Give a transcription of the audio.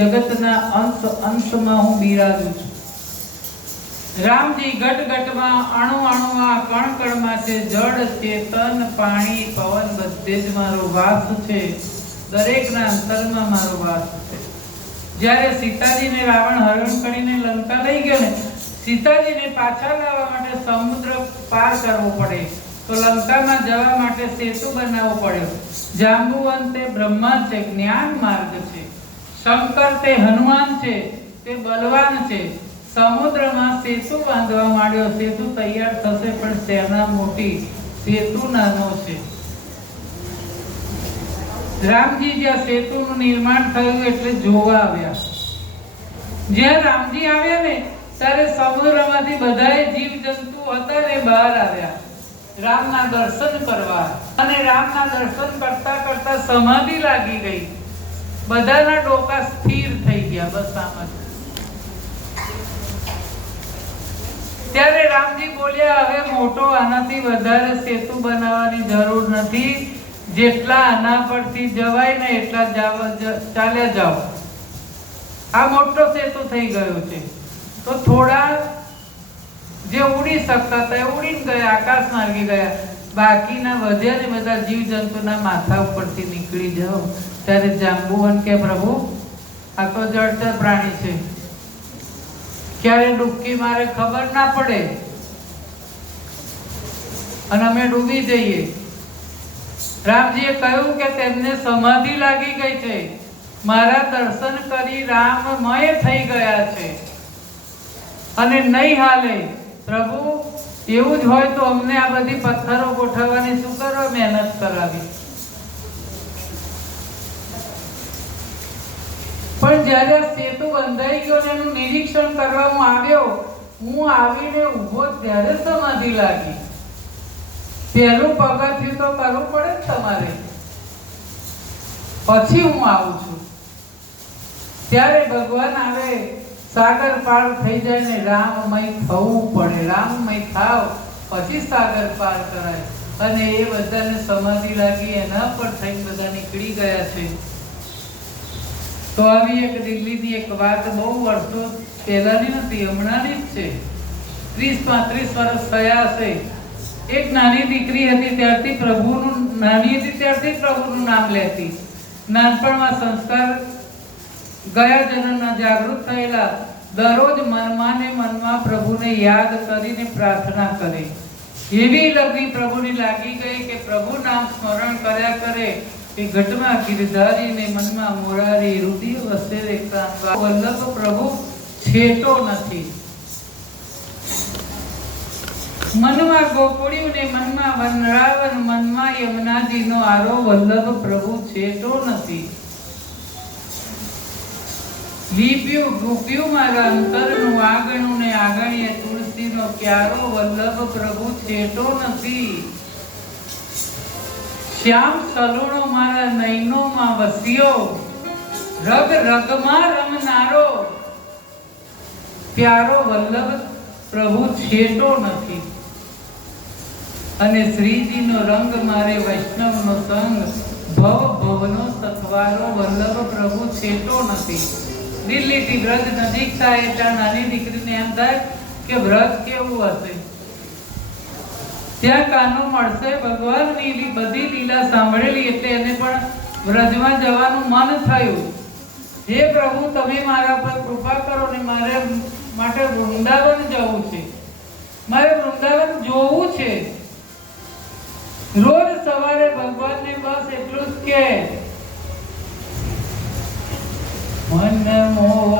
જગતના અંશમાં હું બિરાજું છું. રામજી ઘટ ઘટમાં, અણુ અણુમાં, કણ કણમાં છે. જળ, ચેતન, પાણી, પવન બધે જ મારો વાસ છે. દરેકના અંતરમાં મારો વાસ છે. જ્યારે સીતાજીને રાવણ હરણ કરીને લંકા લઈ ગયો ને, સીતાજીને પાછા લાવવા માટે સમુદ્ર પાર કરવો પડે, તો લંકામાં જવા માટે સેતુ બનાવવો પડ્યો. જાંબુવન તે બ્રહ્મા છે, જ્ઞાન માર્ગ છે. શંકર તે હનુમાન છે, તે બલવાન છે. સમુદ્રમાં સેતુ બાંધવા માંડ્યો. સેતુ તૈયાર થશે પણ સેના મોટી, સેતુ નાનો છે. રામજી જ્યાં સેતુનું નિર્માણ થયું એટલે જોવા આવ્યા. જ્યાં રામજી આવ્યા ને ત્યારે સમુદ્રમાંથી બધાએ જીવ જંતુ હતા ને બહાર આવ્યા રામના દર્શન કરવા. અને રામના દર્શન કરતા કરતા સમાધિ લાગી ગઈ. બધાના ડોકા સ્થિર થઈ ગયા. બસ આમ જ. ત્યારે રામજી બોલ્યા, હવે મોટો આનાથી વધારે સેતુ બનાવવાની જરૂર નથી. જેટલા આના પરથી જવાય ને એટલા ચાલ્યા જાઓ. આ મોટો સેતુ થઈ ગયો છે. તો થોડા જે ઉડી શકતા હતા ઉડીને ગયા, આકાશ માર્ગે ગયા. બાકીના વધ્યા ને બધા જીવ જંતુના માથા ઉપરથી નીકળી જાઓ. ત્યારે જાંબુવન કે પ્રભુ આ તો જળચર પ્રાણી છે, ક્યારે ડૂબકી મારે ખબર ના પડે અને અમે ડૂબી જઈએ. રામજીએ કહ્યું કે તેમને સમાધિ લાગી ગઈ છે. મારા દર્શન કરી રામમય થઈ ગયા છે અને નહીં હાલે. પ્રભુ એવું જ હોય તો અમને આ બધી પથ્થરો ગોઠવવાની શું કરવા મહેનત કરાવી. પણ જ્યારે સેતુ બંધાઈ ગયો ને એનું નિરીક્ષણ કરવા હું આવ્યો, હું આવીને ઊભો ત્યારે સમાધિ લાગી. પહેલું પગથિયું તો કરવું પડે ને તમારે, પછી હું આવું છું. ત્યારે ભગવાન આવે, સાગર પાર થઈ જાય ને રામમય થવું પડે. રામમય થાવ પછી સાગર પાર કરાય. અને એ બધાને સમાધિ લાગી, એના પર થઈને બધા નીકળી ગયા છે. તો આવી એક દિલ્હીની એક વાત બહુ વર્ષો પહેલાની નથી, હમણાંની જ છે. 30-35 વર્ષ થયા હશે. એક નાની દીકરી હતી, ત્યારથી નાની હતી ત્યારથી પ્રભુનું નામ લેતી. નાનપણમાં સંસ્કાર ગયા જન્મના જાગૃત થયેલા. દરરોજ મનમાં ને મનમાં પ્રભુને યાદ કરીને પ્રાર્થના કરે. એવી લગી પ્રભુની લાગી ગઈ કે પ્રભુ નામ સ્મરણ કર્યા કરે. એ ઘટમાં ગિરધારી ને મનમાં મોરારી, રુધિર વસે રે કાંત. વલ્લભ પ્રભુ છેટો નથી. મનમાં ગોકુળ્યું ને મનમાં વનરાવન, મનમાં યમુનાજીનો આરો. વલ્લભ પ્રભુ છેટો નથી. લીપ્યું ગૂપ્યું મારા અંતરનું આગણું ને આગણીએ તુલસીનો ક્યારો. વલ્લભ પ્રભુ છેટો નથી. શ્યામ સલુણો મારા નયનોમાં વસ્યો, રગ રગમાં રમનારો પ્યારો. વલ્લભ પ્રભુ છેટો નથી. અને શ્રીજીનો રંગ મારે વૈષ્ણવનો સંગ, ભવ ભવનો સથવારો. વલ્લભ પ્રભુ છેટો નથી. દિલ્હીથી વ્રજ નજીક થાય એટલે નાની દીકરીને એમ થાય કે વ્રજ કેવું હશે, ત્યાં કાનો મળશે. ભગવાનની બધી લીલા સાંભળેલી એટલે એને પણ વ્રજમાં જવાનું મન થયું. હે પ્રભુ, તમે મારા પર કૃપા કરો ને મારે માટે વૃંદાવન જવું છે, મારે વૃંદાવન જોવું છે. રોજ સવારે ભગવાનને બસ એટલું જ કે મન મોહ